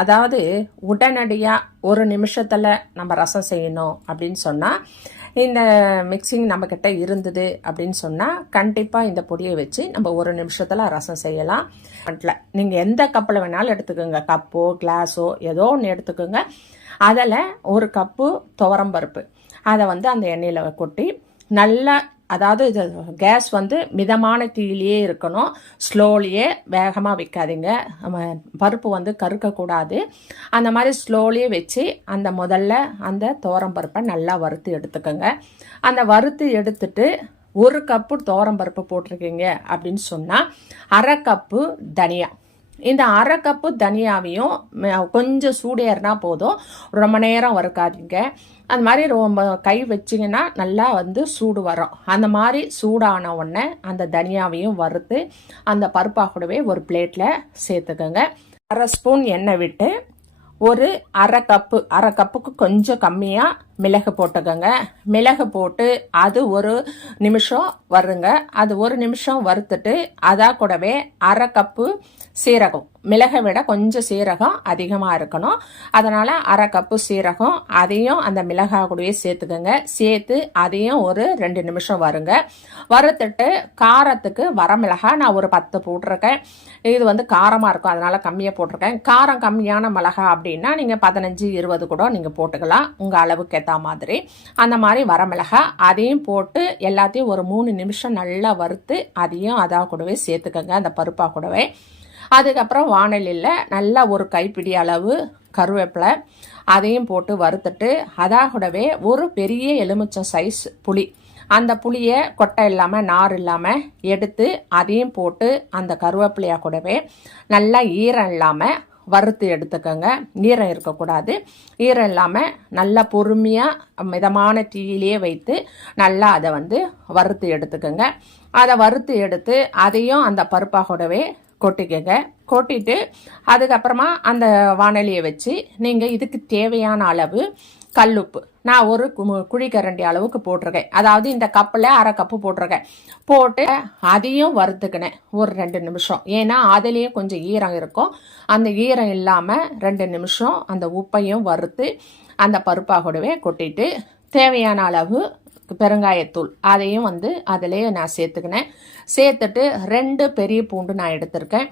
அதாவது உடனடியாக ஒரு நிமிஷத்தில் நம்ம ரசம் செய்யணும் அப்படின்னு சொன்னால் இந்த மிக்சிங் நம்மக்கிட்ட இருந்தது அப்படின்னு சொன்னால் கண்டிப்பாக இந்த பொடியை வச்சு நம்ம ஒரு நிமிஷத்தில் ரசம் செய்யலாம். நீங்கள் எந்த கப்பில் வேணாலும் எடுத்துக்கோங்க. கப்போ கிளாஸோ ஏதோ ஒன்று எடுத்துக்கோங்க. அதில் ஒரு கப்பு துவரம்பருப்பு அதை வந்து அந்த எண்ணெயில் கொட்டி நல்லா அதாவது இது கேஸ் வந்து மிதமான தீயிலேயே இருக்கணும். ஸ்லோலியே வேகமாக வைக்காதீங்க. நம்ம பருப்பு வந்து கருக்கக்கூடாது. அந்த மாதிரி ஸ்லோலியே வச்சு அந்த முதல்ல அந்த துவரம் பருப்பை நல்லா வறுத்து எடுத்துக்கோங்க. அந்த வறுத்து எடுத்துட்டு ஒரு கப்பு துவரம் பருப்பு போட்டிருக்கீங்க அப்படின்னு சொன்னால் அரை கப்பு தனியா. இந்த அரை கப்பு தனியாவையும் கொஞ்சம் சூடேறினா போதும். ரொம்ப நேரம் வறுக்காதீங்க. அந்த மாதிரி ரொம்ப கை வச்சிங்கன்னா நல்லா வந்து சூடு வரும். அந்த மாதிரி சூடான உடனே அந்த தனியாவையும் வறுத்து அந்த பருப்பாக கூடவே ஒரு பிளேட்டில் சேர்த்துக்கோங்க. அரை ஸ்பூன் எண்ணெய் விட்டு ஒரு அரை கப்பு அரை கப்புக்கு கொஞ்சம் கம்மியாக மிளகு போட்டுக்கோங்க. மிளகு போட்டு அது ஒரு நிமிஷம் வருங்க. அது ஒரு நிமிஷம் வறுத்துட்டு அதா கூடவே அரை கப்பு சீரகம். மிளகை விட கொஞ்சம் சீரகம் அதிகமாக இருக்கணும். அதனால் அரை கப்பு சீரகம் அதையும் அந்த மிளகா கூடவே சேர்த்துக்கோங்க. சேர்த்து அதையும் ஒரு ரெண்டு நிமிஷம் வருங்க. வறுத்துட்டு காரத்துக்கு வரமிளகா நான் ஒரு பத்து போட்டிருக்கேன். இது வந்து காரமாக இருக்கும். அதனால் கம்மியாக போட்டிருக்கேன். காரம் கம்மியான மிளகா அப்படின்னா நீங்கள் பதினஞ்சு இருபது கூட நீங்கள் போட்டுக்கலாம். உங்கள் அளவுக்கு ஏற்ற மாதிரி. அந்த மாதிரி வரமிளகா அதையும் போட்டு எல்லாத்தையும் ஒரு மூணு நிமிஷம் நல்லா வறுத்து அதையும் அதாக கூடவே சேர்த்துக்கோங்க அந்த பருப்பாக கூடவே. அதுக்கப்புறம் வானலியில் நல்லா ஒரு கைப்பிடி அளவு கருவேப்பிலை அதையும் போட்டு வறுத்துட்டு அதாக கூடவே ஒரு பெரிய எலுமிச்சம் சைஸ் புளி. அந்த புளியை கொட்டை இல்லாமல் நார் இல்லாமல் எடுத்து அதையும் போட்டு அந்த கருவேப்பிலையா கூடவே நல்லா ஈரம் இல்லாமல் வறுத்து எடுத்துக்கோங்க. ஈரம் இருக்கக்கூடாது. ஈரம் இல்லாமல் நல்லா பொறுமையாக மிதமான தீயிலே வைத்து நல்லா அதை வந்து வறுத்து எடுத்துக்கோங்க. அதை வறுத்து எடுத்து அதையும் அந்த பருப்பாகூடவே கொட்டிக்கங்க. கொட்டிட்டு அதுக்கப்புறமா அந்த வானலியை வச்சு நீங்கள் இதுக்கு தேவையான அளவு கல்லுப்பு நான் ஒரு கு- குழிக்கரண்டி அளவுக்கு போட்டிருக்கேன். அதாவது இந்த கப்பில் அரை கப்பு போட்டிருக்கேன். போட்டு அதையும் வறுத்துக்கினேன். ஒரு ரெண்டு நிமிஷம். ஏன்னா அதுலேயும் கொஞ்சம் ஈரம் இருக்கும். அந்த ஈரம் இல்லாமல் ரெண்டு நிமிஷம் அந்த உப்பையும் வறுத்து அந்த பருப்பாகூடவே கொட்டிட்டு தேவையான அளவு பெருங்காயத்தூள் அதையும் வந்து அதிலேயே நான் சேர்த்துக்கினேன். சேர்த்துட்டு ரெண்டு பெரிய பூண்டு நான் எடுத்திருக்கேன்.